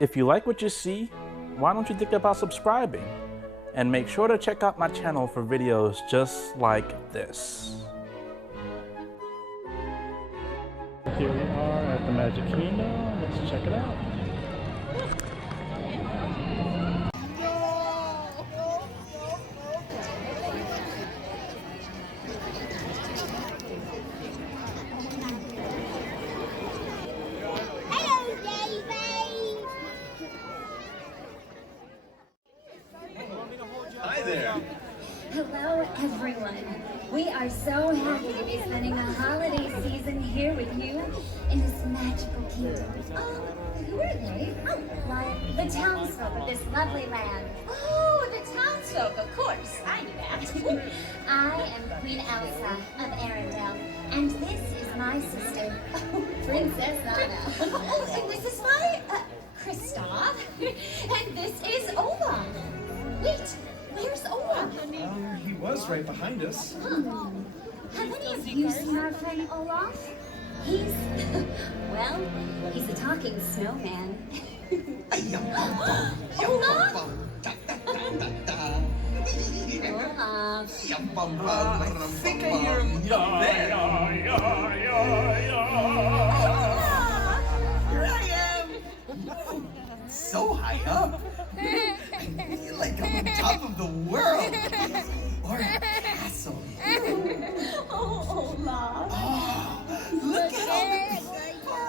If you like what you see, why don't you think about subscribing? And make sure to check out my channel for videos just like this. Here we are at the Magic Kingdom. Let's check it out. Hi there. Hello, everyone. We are so happy to be spending the holiday season here with you in this magical kingdom. Who are they? Oh, why, the townsfolk of this lovely land. Oh, the townsfolk, of course. I knew that. I am Queen Elsa of Arendelle, and this is my sister, Princess Anna. Oh, and this is my, Kristoff. And this is Olaf. Wait, where's Olaf? He was right behind us. Have any of you seen our friend Olaf? He's, well, he's a talking snowman. Olaf? Olaf. I think I hear him up there. Here I am. So high up. I feel like I'm on top of the world. Or a castle. Oh, Olaf. Oh, look at all the people.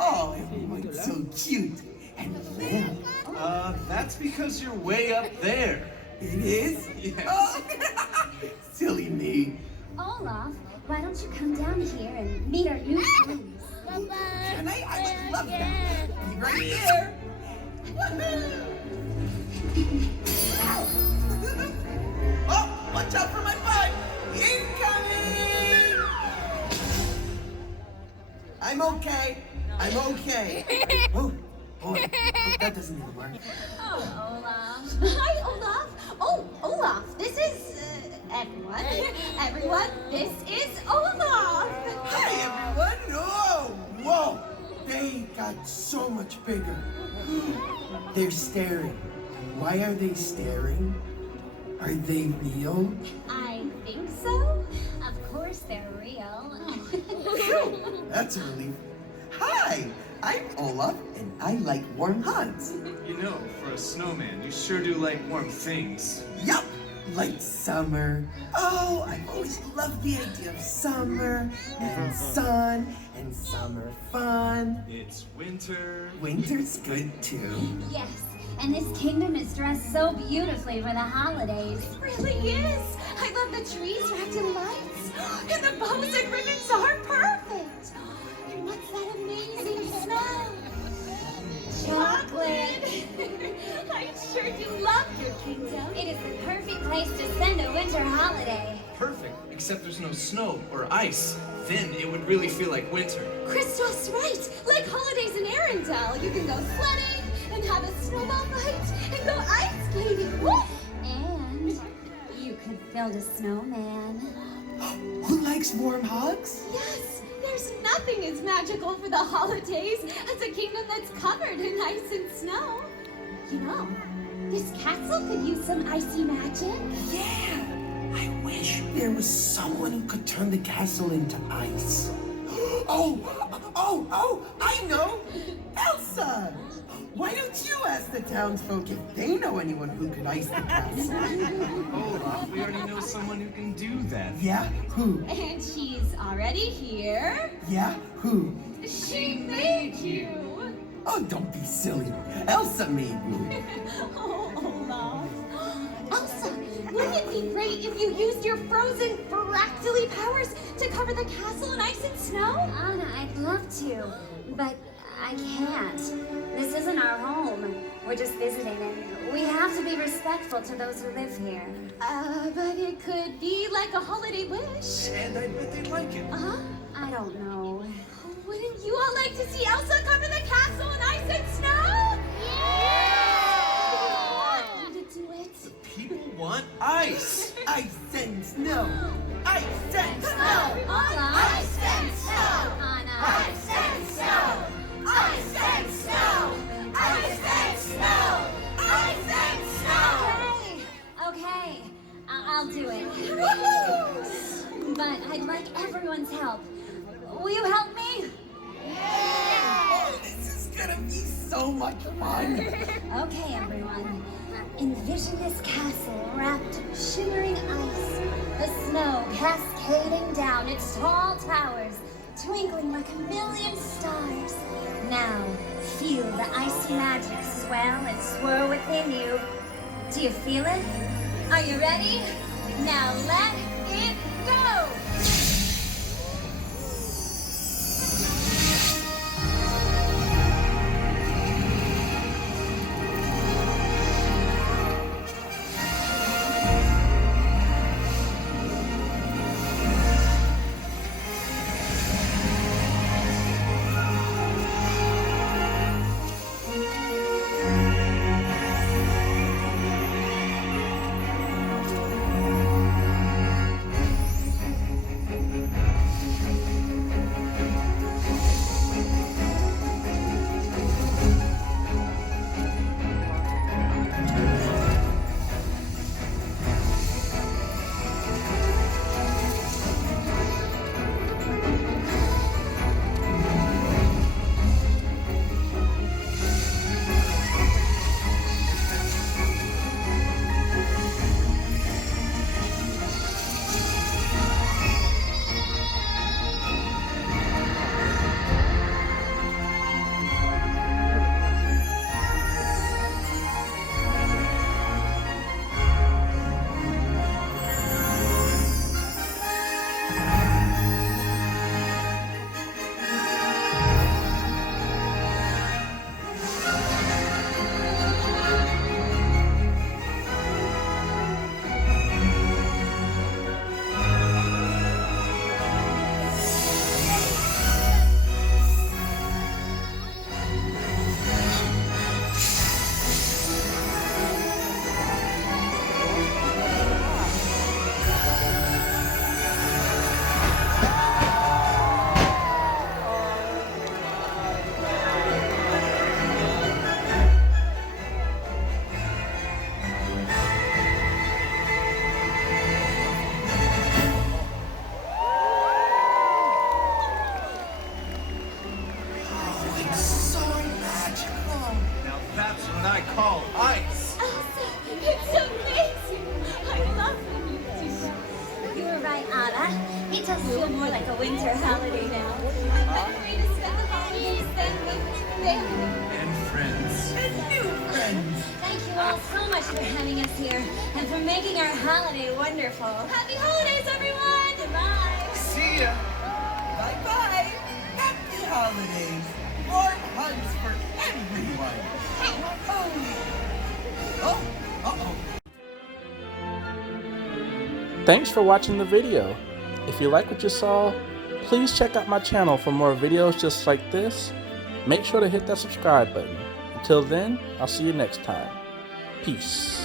Oh, everyone's so cute and little. That's because you're way up there. It is? Yes. Oh, silly me. Olaf, why don't you come down here and meet our new friends? Can I? I would love that. Be right here. Ow. Oh, watch out for my butt. Incoming! I'm okay. I'm okay. Oh, boy. That doesn't even work. Oh, Olaf. Hi, Olaf. Oh, Olaf, this is, everyone. Everyone, this is Olaf. Hi, everyone. Oh, whoa. They got so much bigger. They're staring. Why are they staring? Are they real? I think so. Of course they're real. That's a relief. Hi, I'm Olaf, and I like warm hugs. You know, for a snowman, you sure do like warm things. Yup, like summer. Oh, I've always loved the idea of summer and sun and summer fun. It's winter. Winter's good too. Yes, and this kingdom is dressed so beautifully for the holidays. It really is. I love the trees wrapped in lights. And the bows and ribbons are perfect. And what's that amazing smell? Chocolate. I'm sure you love your kingdom. It is the perfect place to spend a winter holiday. Perfect, except there's no snow or ice. Then it would really feel like winter. Crystal's right. Like holidays in Arendelle. You can go sledding and have a snowball fight and go ice skating. Woo! And you could build a snowman. Who likes warm hugs? Yes, there's nothing as magical for the holidays as a kingdom that's covered in ice and snow. You know, this castle could use some icy magic. Yeah, I wish there was someone who could turn the castle into ice. Oh, I know! Elsa! Why don't you ask the townsfolk if they know anyone who could ice the castle? Oh, we already know someone who can do that. Yeah, who? And she's already here. Yeah, who? She made you. Oh, don't be silly. Elsa made me. Oh, Olaf. Elsa, wouldn't it be great if you used your frozen fractally powers to cover the castle in ice and snow? Anna, I'd love to, but I can't. This isn't our home. We're just visiting, and we have to be respectful to those who live here. But it could be like a holiday wish. And I bet they'd like it. I don't know. Wouldn't you all like to see Elsa cover the castle in ice and snow? Yeah! You want me to do it? People want ice. Ice and snow. Ice and snow. I'll do it. But I'd like everyone's help. Will you help me? Oh, this is gonna be so much fun. Okay, everyone. Envision this castle wrapped in shimmering ice. The snow cascading down its tall towers, twinkling like a million stars. Now, feel the icy magic swell and swirl within you. Do you feel it? Are you ready? Now let it go! I call ice. Elsa, it's amazing. I love when you do that. You were right, Anna. It does feel more like a winter holiday now. I'm ready to spend the holidays then with family. And friends. And new friends. Thank you all so much for having us here and for making our holiday wonderful. Happy holidays, everyone! Goodbye! See ya. Bye-bye. Happy holidays. Warm hugs for everyone. Oh, uh-oh. Thanks for watching the video. If you like what you saw, please check out my channel for more videos just like this. Make sure to hit that subscribe button. Until then, I'll see you next time. Peace.